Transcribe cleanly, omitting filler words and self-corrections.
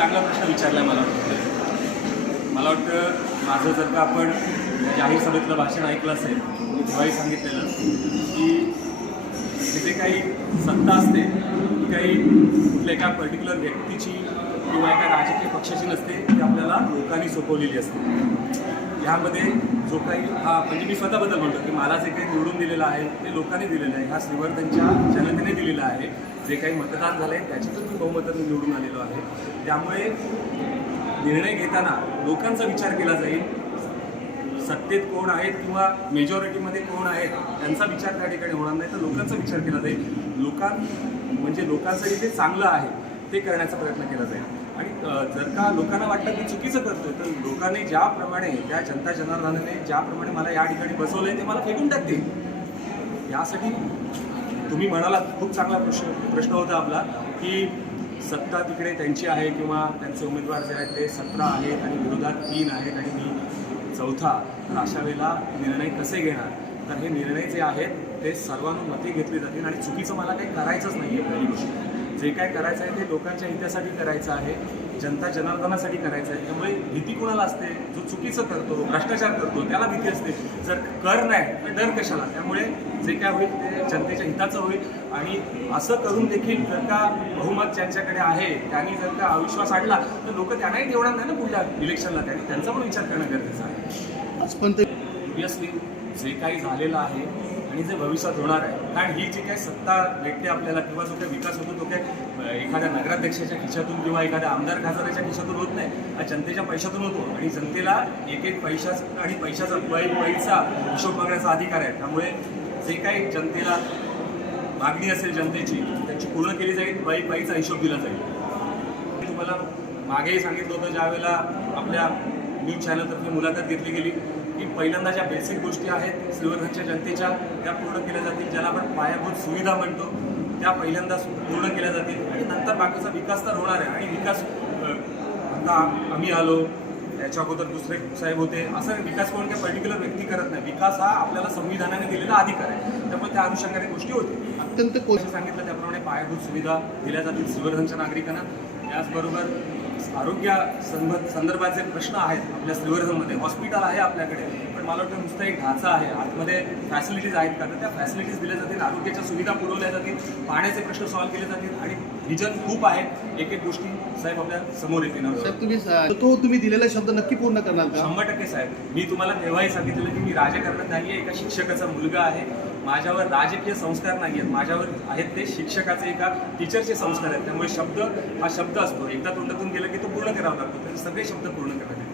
चांगला प्रश्न विचारला मला वाटतं. मला वाटतं माझं जर का आपण जाहीर सभेतलं भाषण ऐकलं असेल, मी तेव्हाही सांगितलेलं की जे काही सत्ता असते ती काही कुठल्या एका पर्टिक्युलर व्यक्तीची किंवा एका राजकीय पक्षाची नसते, ती आपल्याला लोकांनी सोपवलेली असते. यामध्ये जो काही म्हणजे मी स्वतःबद्दल म्हणतो की मला जे काही निवडून दिलेलं आहे ते लोकांनी दिलेलं आहे, हा श्रीवर्धनच्या जनतेने दिलेला आहे. जे काही मतदान झालं आहे त्याच्यातून मी बहुमताने निवडून आलेलो आहे. त्यामुळे निर्णय घेताना लोकांचा विचार केला जाईल. सत्तेत कोण आहेत किंवा मेजॉरिटीमध्ये कोण आहेत त्यांचा विचार त्या ठिकाणी होणार नाही, तर लोकांचा विचार केला जाईल. लोकांसाठी जे चांगलं आहे ते करण्याचा प्रयत्न केला जाईल. आणि जर का लोकांना वाटतं की चुकीचं करतोय, तर लोकांनी ज्याप्रमाणे त्या जनता जनार्दनाने ज्याप्रमाणे मला या ठिकाणी बसवलंय ते मला फेकून टाकतील. यासाठी तुम्ही म्हणालात, खूप चांगला प्रश्न होता आपला की सत्ता तिकडे त्यांची आहे किंवा त्यांचे उमेदवार जे आहेत ते 17 आहेत आणि विरोधात 3 आहेत आणि मी चौथा. तर अशा वेळेला निर्णय कसे घेणार? तर हे निर्णय जे आहेत ते सर्वानुमते घेतले जातील आणि चुकीचं मला काही करायचंच नाही आहे. पहिली गोष्ट, जे काय करायचं आहे ते लोकांच्या हितासाठी करायचं आहे, जनता जनार्दनासाठी करायचं आहे. त्यामुळे भीती कुणाला असते? जो चुकीचं करतो, भ्रष्टाचार करतो त्याला भीती असते. जर कर नाही तर डर कशाला? त्यामुळे जे काय होईल ते जनतेच्या हिताचं होईल. आणि असं करून देखील जर का बहुमत ज्यांच्याकडे आहे त्यांनी जर का अविश्वास आणला तर लोक त्यांनाही निवडणार नाही ना पुढल्या इलेक्शनला. त्यांनी त्यांचा पण विचार करणं गरजेचं आहे. आजपर्यंत ऑब्वियसली जे काही झालेलं आहे आणि जे भविष्यात होणार आहे, कारण ही जी काही सत्ता भेटते आपल्याला किंवा जो काही विकास होतो तो काय एखाद्या नगराध्यक्षाच्या खिशातून किंवा एखाद्या आमदार खासदाराच्या खिशातून होत नाही, हा जनतेच्या पैशातून होतो. आणि जनतेला एक पैशाचा आणि पैशाचा पैसा हिशोब बघण्याचा अधिकार आहे. त्यामुळे जे काही जनतेला मागणी असेल जनतेची त्याची पूर्ण केली जाईल, पैसा हिशोब दिला जाईल. मी तुम्हाला मागेही सांगितलं होतं, ज्यावेळेला आपल्या न्यूज चॅनलतर्फे मुलाखत घेतली गेली की पहिल्यांदा ज्या बेसिक गोष्टी आहेत श्रीवर्धनच्या जनतेच्या त्या पूर्ण केल्या जातील. ज्याला आपण पायाभूत सुविधा म्हणतो त्या पहिल्यांदा पूर्ण केल्या जातील आणि नंतर बाकीचा विकास तर होणार आहे. आणि विकास आता आम्ही आलो, त्याच्या अगोदर दुसरे साहेब होते, असं विकास कोण काही पर्टिक्युलर व्यक्ती करत नाही. विकास हा आपल्याला संविधानाने दिलेला अधिकार आहे. त्यामुळे त्या अनुषंगाने गोष्टी होते. अत्यंत सांगितलं त्याप्रमाणे पायाभूत सुविधा दिल्या जातील श्रीवर्धनच्या नागरिकांना. त्याचबरोबर आरोग्य संदर्भाचे प्रश्न आहेत आपल्या श्रीवर्धनमध्ये. हॉस्पिटल आहे आपल्याकडे, पण मला वाटतं नुसतं एक ढाचा आहे, आतमध्ये फॅसिलिटीज आहेत का? तर त्या फॅसिलिटीज दिल्या जातील, आरोग्याच्या सुविधा पुरवल्या जातील, पाण्याचे प्रश्न सॉल्व्ह केले जातील. आणि व्हिजन खूप आहे, एक गोष्टी साहेब आपल्या समोर येतील. साहेब तुम्ही दिलेला शब्द नक्की पूर्ण करणार का? 100% साहेब. मी तुम्हाला तेव्हाही सांगितलेलं की मी राजकारण नाही आहे, एका शिक्षकाचा मुलगा आहे. माझ्यावर राजकीय संस्कार नाही आहेत, माझ्यावर आहेत ते शिक्षकाचे, एका टीचरचे संस्कार आहेत. त्यामुळे शब्द हा शब्द असतो, एकदा तोंडातून गेला की तो पूर्ण करावा लागतो. तर सगळे शब्द पूर्ण करावे.